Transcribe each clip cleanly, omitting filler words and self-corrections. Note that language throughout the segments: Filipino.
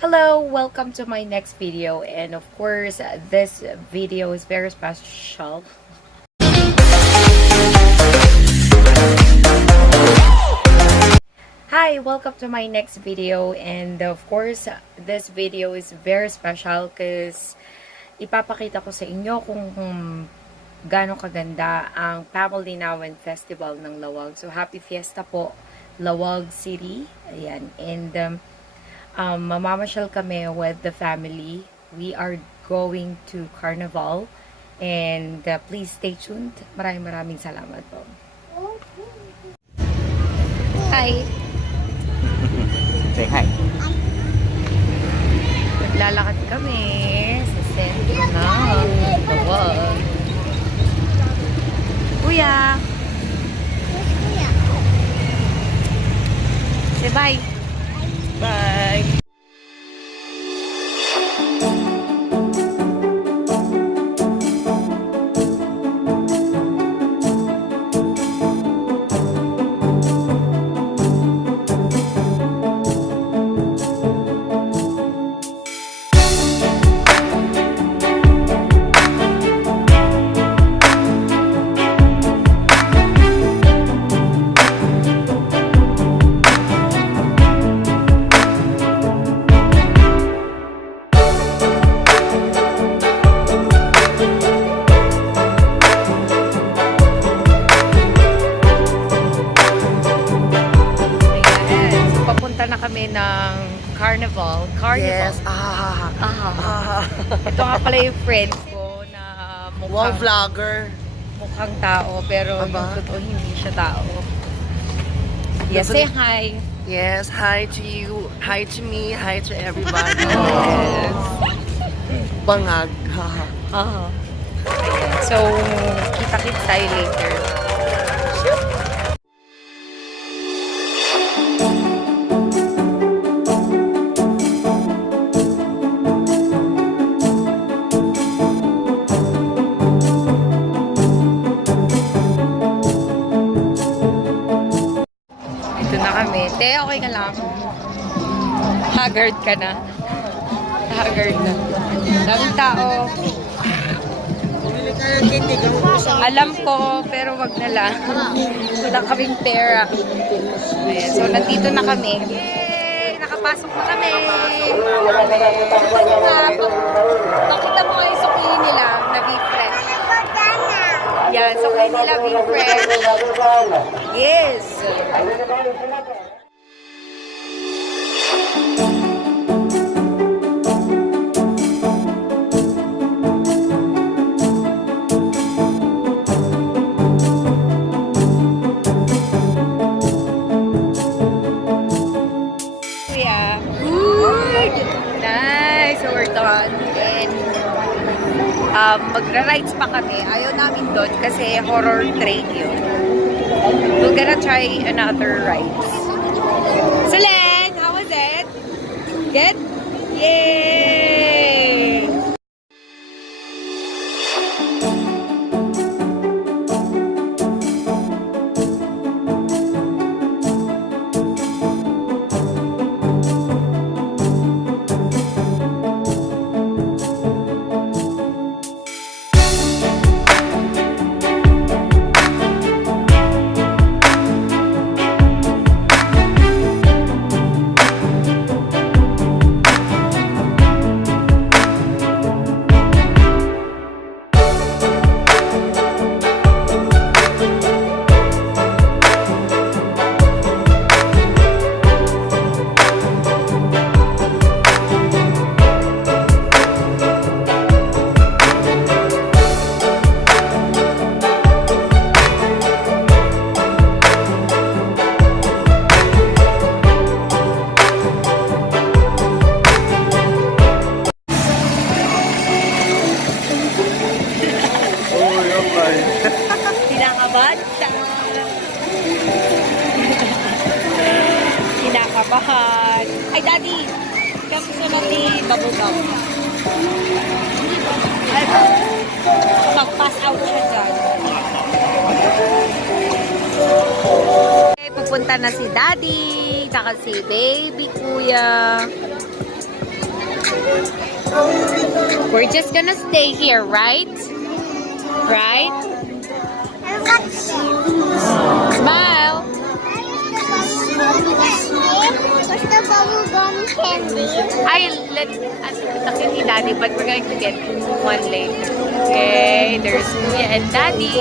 Hello, welcome to my next video, and of course this video is very special. Hi, welcome to my next video, and of course this video is very special because ipapakita ko sa inyo kung gaano kaganda ang Pamulinawen Festival ng Laoag. So happy fiesta po, Laoag City. Ayan, and mamamasyal kami with the family. We are going to Carnival, and please stay tuned. Maraming salamat po. Hi! Say hi. Naglalakad kami sa sentro ng Laoag. Kuya! Say bye! Bye! Na kami ng Carnival. Yes. Ito nga pala yung friend ko na Wow, vlogger. mukhang tao, pero yung totoo hindi siya tao. Yes, say hi. Yes, hi to you. Hi to me. Hi to everybody. Yes. Bangag. Ayan. So, kita-kits tayo later. Te, okay ka lang? Haggard ka na. Haggard na. Daming tao. Alam ko, pero wag na lang. Wala kaming pera. Ayan, so, nandito na kami. Yay! Nakapasok na kami. Pakita mo yung sukli nila na beef fresh. Yan, sukli nila beef fresh. Yes! Nice! So we're done. And magra-rides pa kami. Ayaw namin doon kasi horror train yun. We're gonna try another rides. Solen! How was it? Good? Yay! Kinakabahan siya. Kinakabahan. Ay, Daddy! Kasi sunod ni Bubblegum. Mag-pass out siya dyan. Okay, pupunta na si Daddy. Tsaka si Baby Kuya. We're just gonna stay here, right? Right? Smile. What's the bubble gum candy? It's ni Daddy, but we're going to get one later. Okay, there's Kuya and Daddy.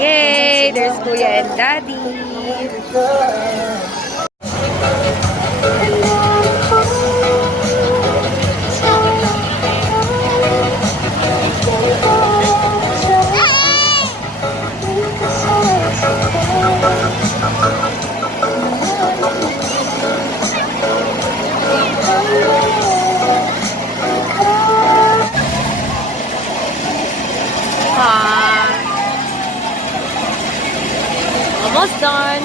Yay, there's Kuya and Daddy. Almost done.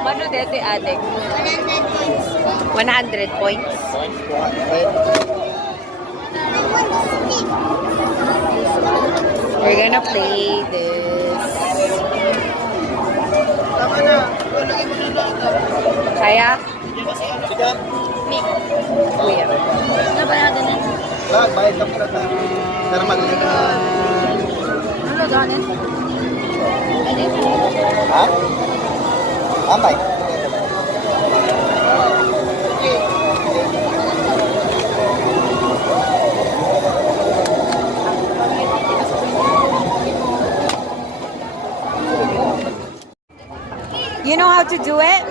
Paano dito ate? 100 points. We're gonna play this. Kaya? Mik. Kuya. Nabayado na. Bayad lang pala tayo. Pero magagawa. Ano ganin? Ha? Amay. You know how to do it?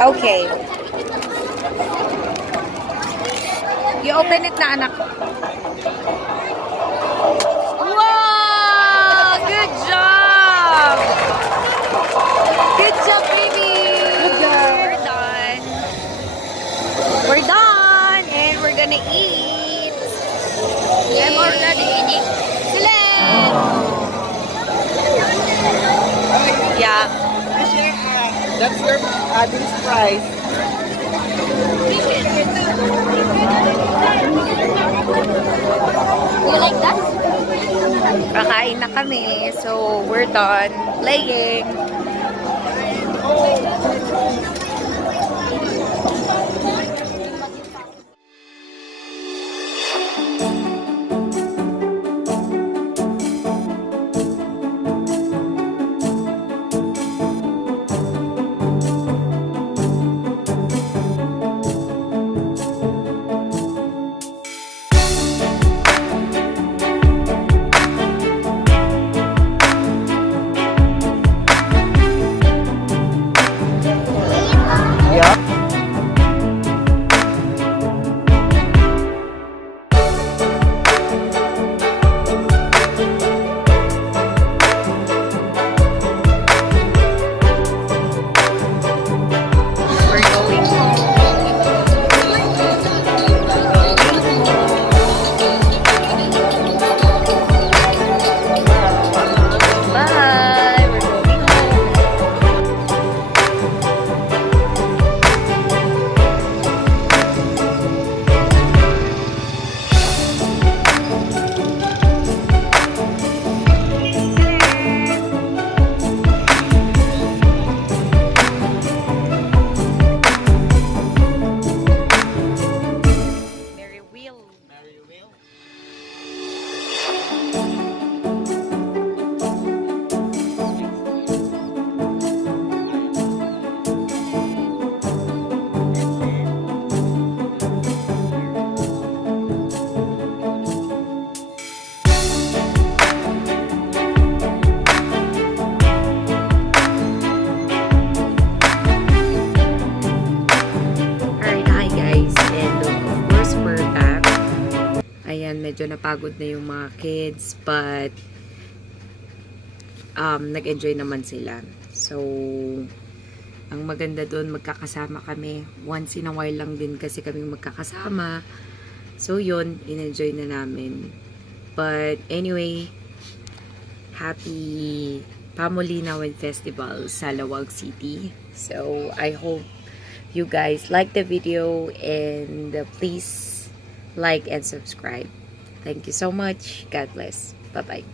Okay. You open it na, anak. Wow! Good job! Good job, baby! Good job. We're done. We're done! And we're gonna eat. I'm already eating. Select! Yeah. That's your adding price. You like that? Kakain na kami. So, we're done playing. Yeah. We're going home. Bye! We're going home. Mary Will. Alright, hi guys. And of course, we're back. Ayan, medyo napagod na yung mga kids. But, nag-enjoy naman sila. So, ang maganda doon, magkakasama kami. Once in a while lang din kasi kami magkakasama. So, yun, in-enjoy na namin. But, anyway, happy Pamulinawen Festival sa Laoag City. So, I hope you guys like the video and please like and subscribe. Thank you so much. God bless. Bye-bye.